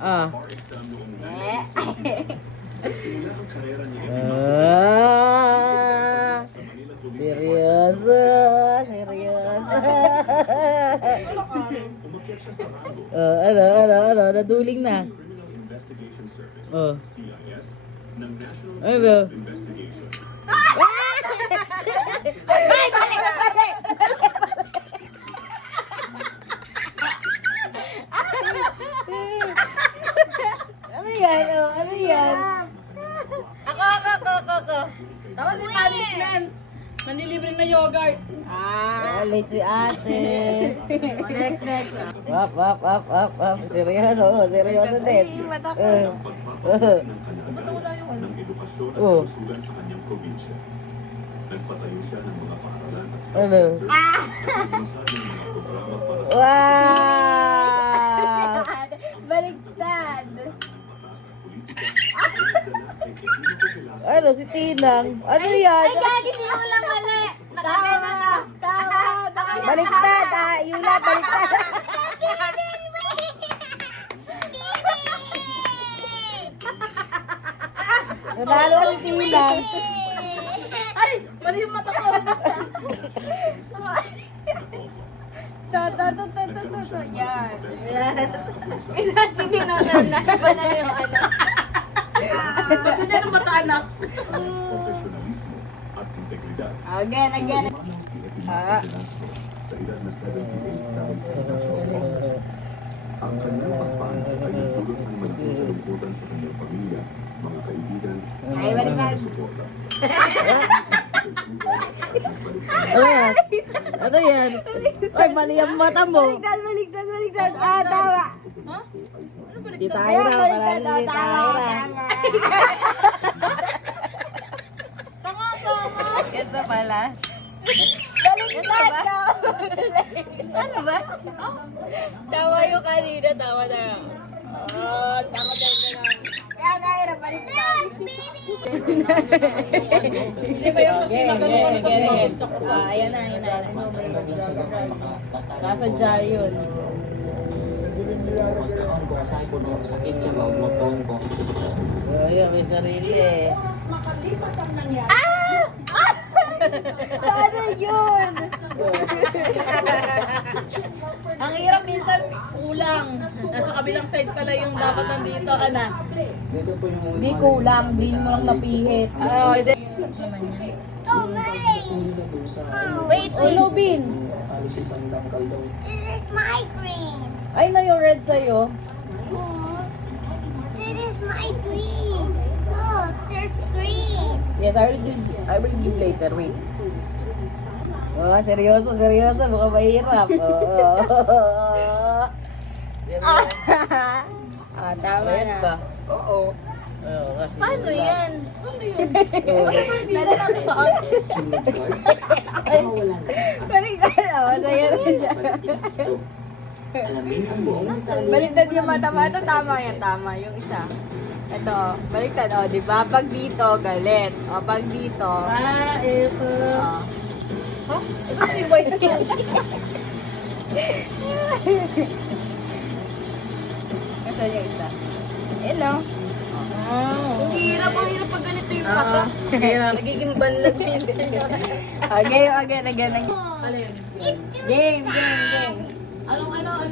Ah. Seryoso, seryoso. Ano, naduling na. Oh. Ano? Ay, balik! Ano yan? Oh, ano yan? Ako. Tama din punishment. Manilibre na yogurt. Late si ate. Next. Wap. Seryoso din. Oh. Nagpatayo siya ng mga paaralan at Ano? Wow! Baliktad. Ano, si Tinang? Ano yan? Ay, gagi, di mo lang mali. Nakagay na na. Baliktad, Yula, baliktad. Nanalo si Tinang. Ay, mali yung mata ko. Yan. Kasi binonan na iba na yung ano. Kasi dyan ang mata anak. profesionalismo at integridad. Again. Umanaw si Epimata Velasco sa edad na 78 dahil sa natural causes. Ang kanyang pagpano ay nagdulot ng malaking kalungkutan sa kanyang pamilya, mga kaibigan, Ay, baliktad. mga suporta. Ano yan? Ano yan? Ay, mali ang mata mo. Baliktad. Tama. Di tayo na, parang di tayo na. Tama. Ito pala. Baliktad ka. Ano ba? Tawa yung kanina, tawa na. Tama na lang. Kaya naira, baliktad. Hindi ba yung kasi magaling sa kuha? Ayan na. Kasadya yun. Magkaon ko sa ko no sakit sa magmoton ko. Ayun, may sarili eh. Paano yun? Ang hirap minsan kulang. Nasa kabilang side pala yung dapat nandito ka na. Dito po yung Hindi kulang, hindi mo lang napihit. hindi na po sa Wait. Bin. alisis ang dangkal daw. This is my cream. Ay, na yung red sa'yo. This is my cream. Look, there's cream. Yes, I will give later. Wait. Oh, seryoso. Mukhang mahirap. Tama Yes na. ba? Oo. Oo, kasi Paano yan? Oo. Nalala sa taas. Unit card. Wala na. Baliktad. Masaya na siya. Ito. Alamin ang buong Baliktad yung mata. Ito tama yan. Tama yung isa. Ito. Baliktad. O, di ba? Pag dito, galit. O, pag dito. Ito. Huh? Ito si Boy. Nasaan yung isa? Hello. Ang hirap pag ganito yung mata. Nagiging banlag minsan yun. Again. Game.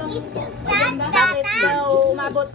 It's Bakit daw umabot